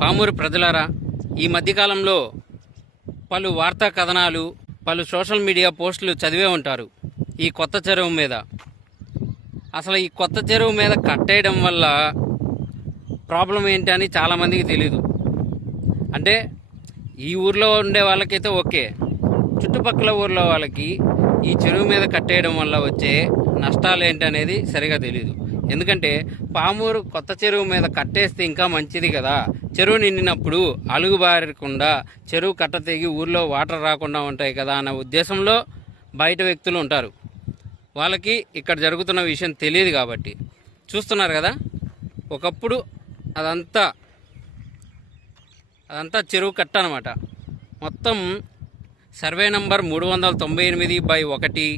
పామూరు ప్రజలారా, ఈ మధ్యకాలంలో పలు వార్తా కథనాలు, పలు సోషల్ మీడియా పోస్టులు చదివే ఉంటారు ఈ కొత్త చెరువు మీద. అసలు ఈ కొత్త చెరువు మీద కట్టేయడం వల్ల ప్రాబ్లం ఏంటి అని చాలామందికి తెలీదు. అంటే ఈ ఊర్లో ఉండే వాళ్ళకైతే ఓకే, చుట్టుపక్కల ఊర్లో వాళ్ళకి ఈ చెరువు మీద కట్టేయడం వల్ల వచ్చే నష్టాలు ఏంటి అనేది సరిగా తెలీదు. ఎందుకంటే పామూరు కొత్త చెరువు మీద కట్టేస్తే ఇంకా మంచిది కదా, చెరువు నిండినప్పుడు అలుగు బారకుండా చెరువు కట్ట తెగి ఊర్లో వాటర్ రాకుండా ఉంటాయి కదా అన్న ఉద్దేశంలో బయట వ్యక్తులు ఉంటారు. వాళ్ళకి ఇక్కడ జరుగుతున్న విషయం తెలియదు కాబట్టి. చూస్తున్నారు కదా, ఒకప్పుడు అదంతా చెరువు కట్ట అనమాట. మొత్తం సర్వే నంబర్ 398/1,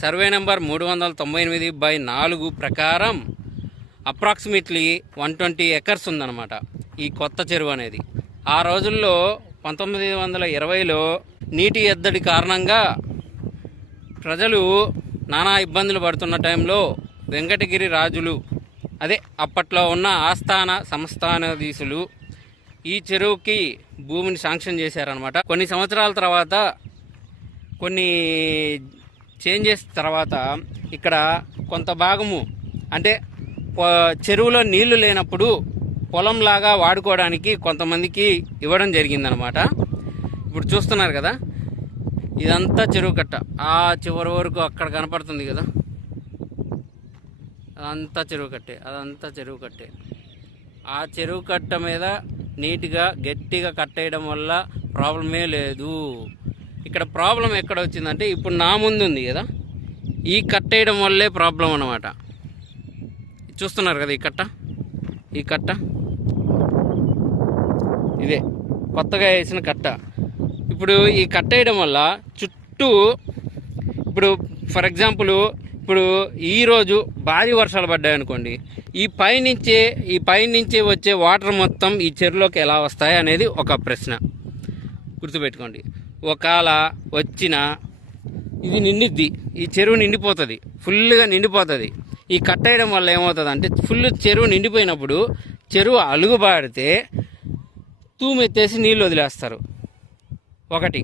సర్వే నంబర్ 398/4 ప్రకారం అప్రాక్సిమేట్లీ 120 ఎకర్స్ ఉందన్నమాట ఈ కొత్త చెరువు అనేది. ఆ రోజుల్లో 1920లో నీటి ఎద్దడి కారణంగా ప్రజలు నానా ఇబ్బందులు పడుతున్న టైంలో వెంకటగిరి రాజులు, అదే అప్పట్లో ఉన్న ఆస్థాన సంస్థానాధీశులు ఈ చెరువుకి భూమిని శాంక్షన్ చేశారనమాట. కొన్ని సంవత్సరాల తర్వాత, కొన్ని చేంజెస్ తర్వాత ఇక్కడ కొంత భాగము అంటే చెరువులో నీళ్లు లేనప్పుడు పొలంలాగా వాడుకోవడానికి కొంతమందికి ఇవ్వడం జరిగిందనమాట. ఇప్పుడు చూస్తున్నారు కదా, ఇదంతా చెరువు కట్ట. ఆ చివరి వరకు అక్కడ కనపడుతుంది కదా, అదంతా చెరువు కట్టే. ఆ చెరువు కట్ట మీద నీట్గా గట్టిగా కట్టేయడం వల్ల ప్రాబ్లమే లేదు. ఇక్కడ ప్రాబ్లం ఎక్కడ వచ్చిందంటే ఇప్పుడు నా ముందు ఉంది కదా, ఈ కట్టేయడం వల్లే ప్రాబ్లం అన్నమాట. చూస్తున్నారు కదా, ఈ కట్ట ఇదే కొత్తగా వేసిన కట్ట. ఇప్పుడు ఈ కట్టేయడం వల్ల చుట్టూ, ఇప్పుడు ఫర్ ఎగ్జాంపుల్ ఇప్పుడు ఈరోజు భారీ వర్షాలు పడ్డాయి అనుకోండి, ఈ పైనుంచి వచ్చే వాటర్ మొత్తం ఈ చెరువులోకి ఎలా వస్తాయి అనేది ఒక ప్రశ్న. గుర్తుపెట్టుకోండి. ఒకవేళ వచ్చినా ఇది నిండిద్ది, ఈ చెరువు నిండిపోతుంది, ఫుల్గా నిండిపోతుంది. ఈ కట్టేయడం వల్ల ఏమవుతుంది అంటే ఫుల్ చెరువు నిండిపోయినప్పుడు చెరువు అలుగుబారితే తూమెత్తేసి నీళ్ళు వదిలేస్తారు ఒకటి,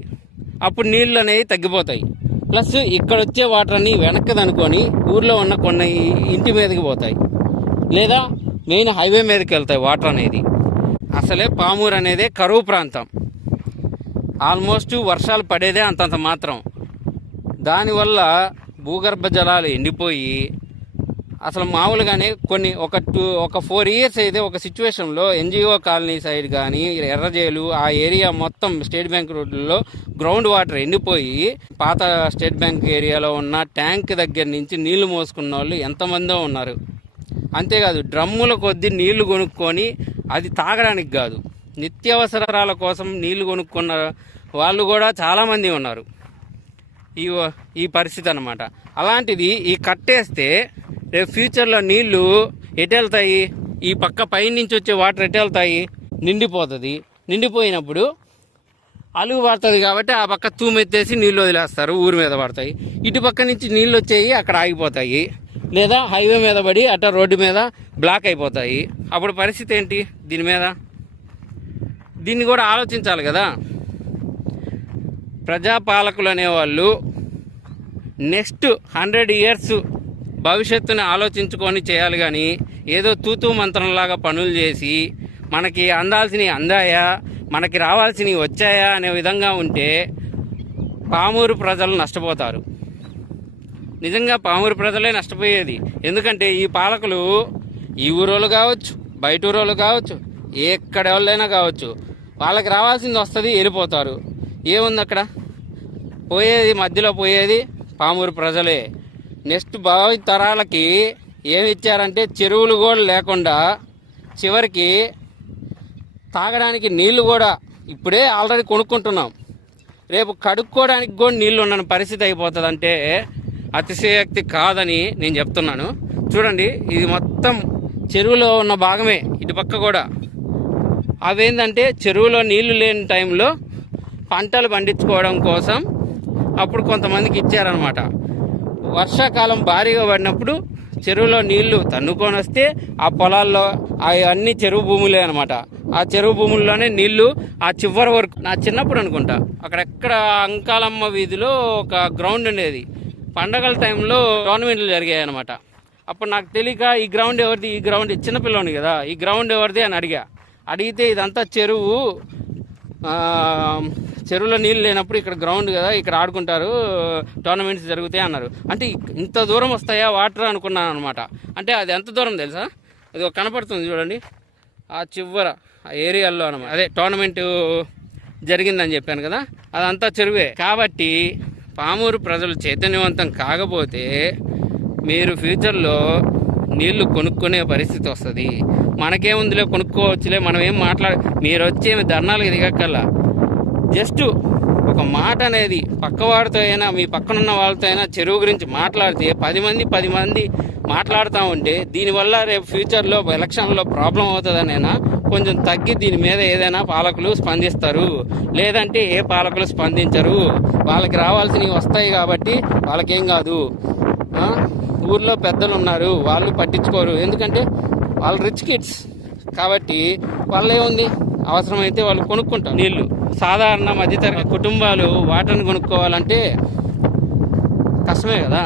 అప్పుడు నీళ్ళు అనేవి తగ్గిపోతాయి. ప్లస్ ఇక్కడ వచ్చే వాటర్ అన్ని వెనక్కదనుకొని ఊర్లో ఉన్న కొన్ని ఇంటి మీదకి పోతాయి, లేదా మెయిన్ హైవే మీదకి వెళ్తాయి వాటర్ అనేది. అసలే పామూరు అనేది కరువు ప్రాంతం, ఆల్మోస్ట్ వర్షాలు పడేదే అంతంత మాత్రం. దానివల్ల భూగర్భ జలాలు ఎండిపోయి అసలు మామూలుగానే ఒక 4 ఇయర్స్ అయితే ఒక సిచ్యువేషన్లో ఎన్జిఓ కాలనీ సైడ్ కానీ ఎర్రజేలు ఆ ఏరియా మొత్తం స్టేట్ బ్యాంక్ రోడ్లలో గ్రౌండ్ వాటర్ ఎండిపోయి పాత స్టేట్ బ్యాంక్ ఏరియాలో ఉన్న ట్యాంక్ దగ్గర నుంచి నీళ్లు మోసుకున్న వాళ్ళు ఎంతమందో ఉన్నారు. అంతేకాదు డ్రమ్ముల కొద్దీ నీళ్లు కొనుక్కొని, అది తాగడానికి కాదు, నిత్యావసరాల కోసం నీళ్లు కొనుక్కున్న వాళ్ళు కూడా చాలామంది ఉన్నారు ఈ పరిస్థితి అన్నమాట. అలాంటిది ఈ కట్టేస్తే రేపు ఫ్యూచర్లో నీళ్లు ఎటు వెళ్తాయి, ఈ పక్క పైనుంచి వచ్చే వాటర్ ఎటు వెళ్తాయి, నిండిపోతుంది. నిండిపోయినప్పుడు అలుగు పడుతుంది కాబట్టి ఆ పక్క తూమెత్తేసి నీళ్ళు వదిలేస్తారు, ఊరి మీద పడతాయి. ఇటు పక్క నుంచి నీళ్ళు వచ్చేవి అక్కడ ఆగిపోతాయి, లేదా హైవే మీద పడి అట్లా రోడ్డు మీద బ్లాక్ అయిపోతాయి. అప్పుడు పరిస్థితి ఏంటి? దీన్ని కూడా ఆలోచించాలి కదా. ప్రజాపాలకులు అనేవాళ్ళు నెక్స్ట్ 100 ఇయర్స్ భవిష్యత్తుని ఆలోచించుకొని చేయాలి కానీ ఏదో తూతూ మంత్రంలాగా పనులు చేసి మనకి అందాల్సినవి అందాయా, మనకి రావాల్సినవి వచ్చాయా అనే విధంగా ఉంటే పామూరు ప్రజలు నష్టపోతారు. నిజంగా పామూరు ప్రజలే నష్టపోయేది. ఎందుకంటే ఈ పాలకులు ఈ ఊరోళ్ళు కావచ్చు, బయట ఊరోళ్ళు కావచ్చు, ఎక్కడ వాళ్ళైనా కావచ్చు, వాళ్ళకి రావాల్సింది వస్తుంది, వెళ్ళిపోతారు. ఏముంది అక్కడ? మధ్యలో పోయేది పామూరు ప్రజలే. నెక్స్ట్ భావి తరాలకి ఏమి ఇచ్చారంటే చెరువులు కూడా లేకుండా చివరికి తాగడానికి నీళ్లు కూడా ఇప్పుడే ఆల్రెడీ కొనుక్కుంటున్నాం, రేపు కడుక్కోవడానికి కూడా నీళ్లు ఉన్న పరిస్థితి అయిపోతుంది. అంటే అతిశయోక్తి కాదని నేను చెప్తున్నాను. చూడండి, ఇది మొత్తం చెరువులో ఉన్న భాగమే, ఇటు పక్క కూడా. అవేంటంటే చెరువులో నీళ్లు లేని టైంలో పంటలు పండించుకోవడం కోసం అప్పుడు కొంతమందికి ఇచ్చారనమాట. వర్షాకాలం భారీగా పడినప్పుడు చెరువులో నీళ్లు తన్నుకొని వస్తే ఆ పొలాల్లో అవన్నీ చెరువు భూములే అనమాట. ఆ చెరువు భూముల్లోనే నీళ్లు ఆ చివరి వరకు. నా చిన్నప్పుడు అనుకుంటా అక్కడెక్కడ అంకాలమ్మ వీధిలో ఒక గ్రౌండ్ ఉండేది. పండగల టైంలో టోర్నమెంట్లు జరిగాయి అనమాట. అప్పుడు నాకు తెలియక ఈ గ్రౌండ్ ఎవరిది, ఈ గ్రౌండ్ చిన్నపిల్లని కదా, ఈ గ్రౌండ్ ఎవరిది అని అడిగితే ఇదంతా చెరువులో నీళ్ళు లేనప్పుడు ఇక్కడ గ్రౌండ్ కదా, ఇక్కడ ఆడుకుంటారు, టోర్నమెంట్స్ జరుగుతాయి అన్నారు. అంటే ఇంత దూరం వస్తాయా వాటర్ అనుకున్నాను అనమాట. అంటే అది ఎంత దూరం తెలుసా, అది కనపడుతుంది చూడండి ఆ చివర ఆ ఏరియాలో అనమాట. అదే టోర్నమెంట్ జరిగిందని చెప్పాను కదా, అదంతా చెరువే. కాబట్టి పామూరు ప్రజలు చైతన్యవంతం కాకపోతే మీరు ఫ్యూచర్లో నీళ్లు కొనుక్కునే పరిస్థితి వస్తుంది. మనకేముందిలే కొనుక్కోవచ్చులే, మనం ఏం మీరు వచ్చేమి ధర్నాలకు దిగక్కల్లా. జస్ట్ ఒక మాట అనేది పక్కవాడితో అయినా మీ పక్కనున్న వాళ్ళతో అయినా చెరువు గురించి మాట్లాడితే 10 మంది మాట్లాడుతూ ఉంటే దీనివల్ల రేపు ఫ్యూచర్లో ఎలక్షన్లో ప్రాబ్లం అవుతుందనైనా కొంచెం తగ్గి దీని మీద ఏదైనా పాలకులు స్పందిస్తారు. లేదంటే ఏ పాలకులు స్పందించరు. వాళ్ళకి రావాల్సినవి వస్తాయి కాబట్టి వాళ్ళకేం కాదు. ఊర్లో పెద్దలు ఉన్నారు, వాళ్ళు పట్టించుకోరు. ఎందుకంటే వాళ్ళు రిచ్ కిడ్స్ కాబట్టి వాళ్ళు ఏముంది, అవసరమైతే వాళ్ళు కొనుక్కుంటారు నీళ్లు. సాధారణ మధ్యతరగతి కుటుంబాలు వాటర్ని కొనుక్కోవాలంటే కష్టమే కదా,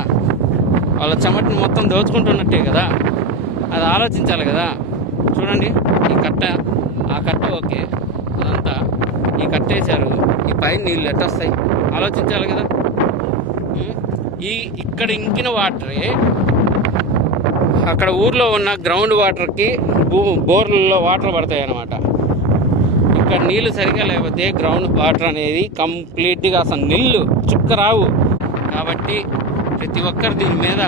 వాళ్ళ చెమటని మొత్తం దోచుకుంటున్నట్టే కదా. అది ఆలోచించాలి కదా. చూడండి ఈ కట్ట, ఆ కట్ట ఓకే, అదంతా ఈ కట్టేశారు, ఈ పైన నీళ్ళు ఎట్టొస్తాయి ఆలోచించాలి కదా. ఇక్కడ ఇంకిన వాటరే అక్కడ ఊర్లో ఉన్న గ్రౌండ్ వాటర్కి బోర్లలో వాటర్ పడతాయి అన్నమాట. ఇక్కడ నీళ్లు సరిగా లేకపోతే గ్రౌండ్ వాటర్ అనేది కంప్లీట్గా అసలు నీళ్లు చుక్క రావు. కాబట్టి ప్రతి ఒక్కరు దీని మీద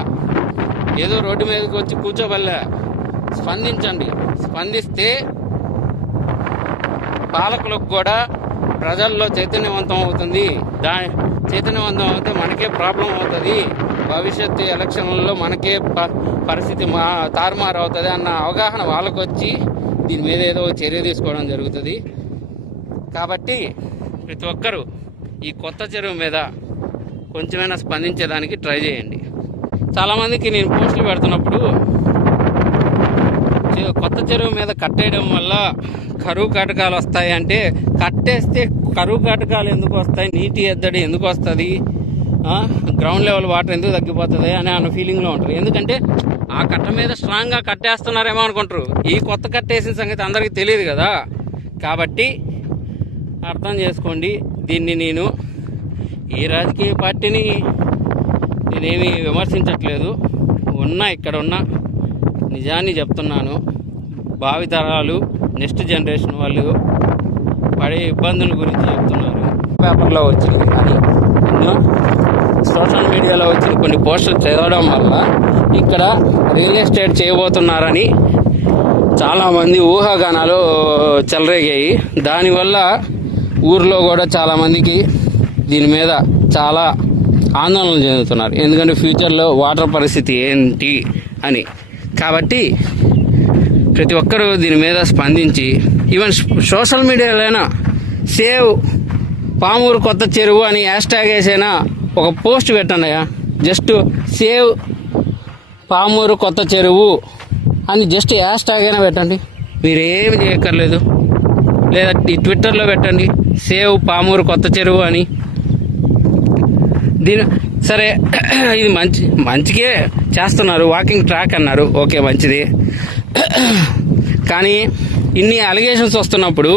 ఏదో రోడ్డు మీదకి వచ్చి కూర్చోబల్లే, స్పందించండి. స్పందిస్తే పాలకులకు కూడా ప్రజల్లో చైతన్యవంతం అవుతుంది. చైతన్యవంతం అవుతే మనకే ప్రాబ్లం అవుతుంది. భవిష్యత్తు ఎలక్షన్లలో మనకే పరిస్థితి తారుమారు అవుతుంది అన్న అవగాహన వాళ్ళకు వచ్చి దీని మీద ఏదో చర్య తీసుకోవడం జరుగుతుంది. కాబట్టి ప్రతి ఒక్కరూ ఈ కొత్త చెరువు మీద కొంచెమైనా స్పందించేదానికి ట్రై చేయండి. చాలామందికి నేను పోస్టులు పెడుతున్నప్పుడు కొత్త చెరువు మీద కట్టేయడం వల్ల కరువు కాటకాలు వస్తాయి అంటే, కట్టేస్తే కరువు కాటకాలు ఎందుకు వస్తాయి, నీటి ఎద్దడి ఎందుకు వస్తుంది, గ్రౌండ్ లెవెల్ వాటర్ ఎందుకు తగ్గిపోతుంది అన్న ఫీలింగ్లో ఉంటారు. ఎందుకంటే ఆ కట్ట మీద స్ట్రాంగ్గా కట్టేస్తున్నారేమో అనుకుంటారు. ఈ కొత్త కట్టేసిన సంగతి అందరికీ తెలియదు కదా. కాబట్టి అర్థం చేసుకోండి. దీన్ని నేను ఈ రాజకీయ పార్టీని నేనేమి విమర్శించట్లేదు. ఇక్కడ ఉన్న నిజాన్ని చెప్తున్నాను. భావితరాలు నెక్స్ట్ జనరేషన్ వాళ్ళు పడే ఇబ్బందుల గురించి చెప్తున్నారు. పేపర్లో వచ్చింది కానీ సోషల్ మీడియాలో వచ్చిన కొన్ని పోస్టులు చదవడం వల్ల ఇక్కడ రియల్ ఎస్టేట్ చేయబోతున్నారని చాలామంది ఊహాగానాలు చెలరేగాయి. దానివల్ల ఊర్లో కూడా చాలామందికి దీని మీద చాలా ఆందోళన చెందుతున్నారు. ఎందుకంటే ఫ్యూచర్లో వాటర్ పరిస్థితి ఏంటి అని. కాబట్టి ప్రతి ఒక్కరూ దీని మీద స్పందించి ఈవెన్ సోషల్ మీడియాలోనైనా సేవ్ పామూరు కొత్త చెరువు అని హ్యాష్ట్యాగ్ వేసైనా ఒక పోస్ట్ పెట్టండి. జస్ట్ సేవ్ పామూరు కొత్త చెరువు అని జస్ట్ హ్యాష్ట్యాగ్ అయినా పెట్టండి. మీరేమి చేయక్కర్లేదు. లేదా ఈ ట్విట్టర్లో పెట్టండి సేవ్ పామూరు కొత్త చెరువు అని. సరే ఇది మంచికే చేస్తున్నారు, వాకింగ్ ట్రాక్ అన్నారు, ఓకే మంచిది. కానీ ఇన్ని అలిగేషన్స్ వస్తున్నప్పుడు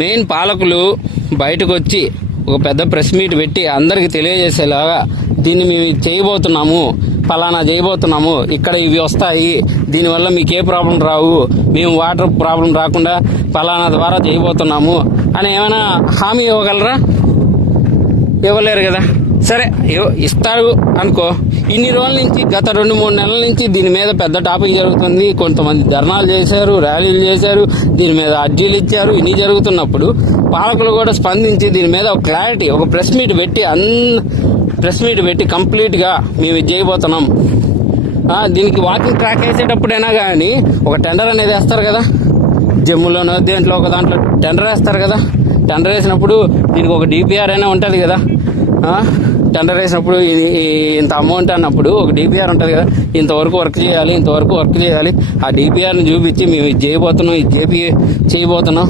మెయిన్ పాలకులు బయటకు వచ్చి ఒక పెద్ద ప్రెస్ మీట్ పెట్టి అందరికి తెలియజేసేలాగా దీన్ని మేము చేయబోతున్నాము, ఫలానా చేయబోతున్నాము, ఇక్కడ ఇవి వస్తాయి, దీనివల్ల మీకు ఏ ప్రాబ్లం రావు, మేము వాటర్ ప్రాబ్లం రాకుండా ఫలానా ద్వారా చేయబోతున్నాము అని ఏమైనా హామీ ఇవ్వగలరా? ఇవ్వలేరు కదా. సరే ఇస్తారు అనుకో. ఇన్ని రోజుల నుంచి గత 2-3 నెలల నుంచి దీని మీద పెద్ద టాపిక్ జరుగుతుంది. కొంతమంది ధర్నాలు చేశారు, ర్యాలీలు చేశారు, దీని మీద అర్జీలు ఇచ్చారు. ఇన్ని జరుగుతున్నప్పుడు పాలకులు కూడా స్పందించి దీని మీద ఒక క్లారిటీ, ఒక ప్రెస్ మీట్ పెట్టి కంప్లీట్గా మేము ఇది చేయబోతున్నాం. దీనికి వాకింగ్ ట్రాక్ వేసేటప్పుడైనా కానీ ఒక టెండర్ అనేది వేస్తారు కదా. జమ్ములోనో దేంట్లో ఒక దాంట్లో టెండర్ వేస్తారు కదా. టెండర్ వేసినప్పుడు దీనికి ఒక డిపిఆర్ అయినా ఉంటుంది కదా. టెండర్ వేసినప్పుడు ఇది ఇంత అమౌంట్ అన్నప్పుడు ఒక డిపిఆర్ ఉంటుంది కదా, ఇంతవరకు వర్క్ చేయాలి, ఇంతవరకు వర్క్ చేయాలి. ఆ డిపిఆర్ని చూపించి మేము ఇది చేయబోతున్నాం, ఇది చేయబోతున్నాం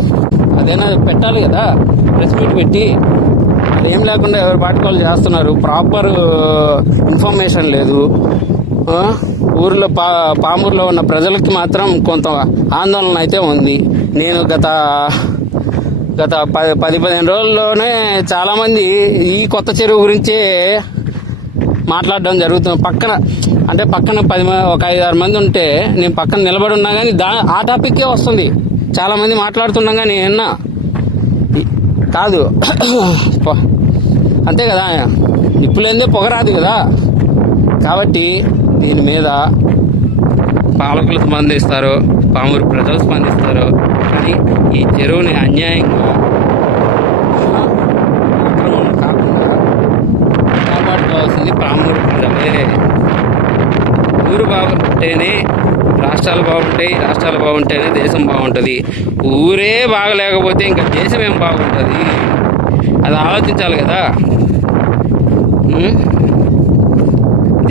అదేనా పెట్టాలి కదా. ప్రెస్ మీట్ పెట్టి అదేం లేకుండా ఎవరి పాటికోళ్ళు చేస్తున్నారు. ప్రాపర్ ఇన్ఫర్మేషన్ లేదు. ఊరిలో పామూరులో ఉన్న ప్రజలకి మాత్రం కొంత ఆందోళన అయితే ఉంది. నేను గత 10-15 రోజుల్లోనే చాలామంది ఈ కొత్త చెరువు గురించే మాట్లాడడం జరుగుతుంది. పక్కన ఒక 5-6 మంది ఉంటే నేను పక్కన నిలబడి ఉన్నా కానీ ఆ టాపిక్కే వస్తుంది. చాలామంది మాట్లాడుతున్నా కానీ విన్నా కాదు. అంతే కదా, నిప్పులేందే పొగరాదు కదా. కాబట్టి దీని మీద పాలకులు స్పందిస్తారు, పామూరు ప్రజలు స్పందిస్తారు. కానీ ఈ చెరువుని అన్యాయంగా ఆక్రమణ కాకుండా కాపాడుకోవాల్సింది పామూరు ప్రజలే. ఊరు బాగుంటేనే రాష్ట్రాలు బాగుంటాయి, రాష్ట్రాలు బాగుంటేనే దేశం బాగుంటుంది. ఊరే బాగలేకపోతే ఇంకా దేశం ఏం బాగుంటుంది? అది ఆలోచించాలి కదా.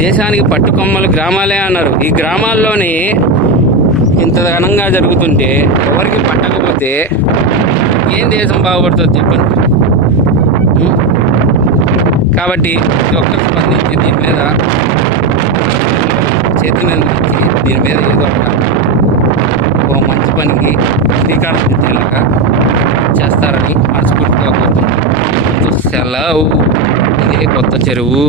దేశానికి పట్టుకొమ్మలు గ్రామాలే అన్నారు. ఈ గ్రామాల్లోనే ఇంత ఘనంగా జరుగుతుంటే ఎవరికి పట్టకపోతే ఏం దేశం బాగుపడుతుంది చెప్పండి. కాబట్టి ప్రతి ఒక్కరు స్పందించి దీని మీద దీని మీద ఏదో ఒక మంచి పనికి శ్రీకారం చుట్టేలాగా చేస్తారని మనస్ఫూర్తిగా కోరుతున్నాను. సెలవు. ఇదే కొత్త చెరువు.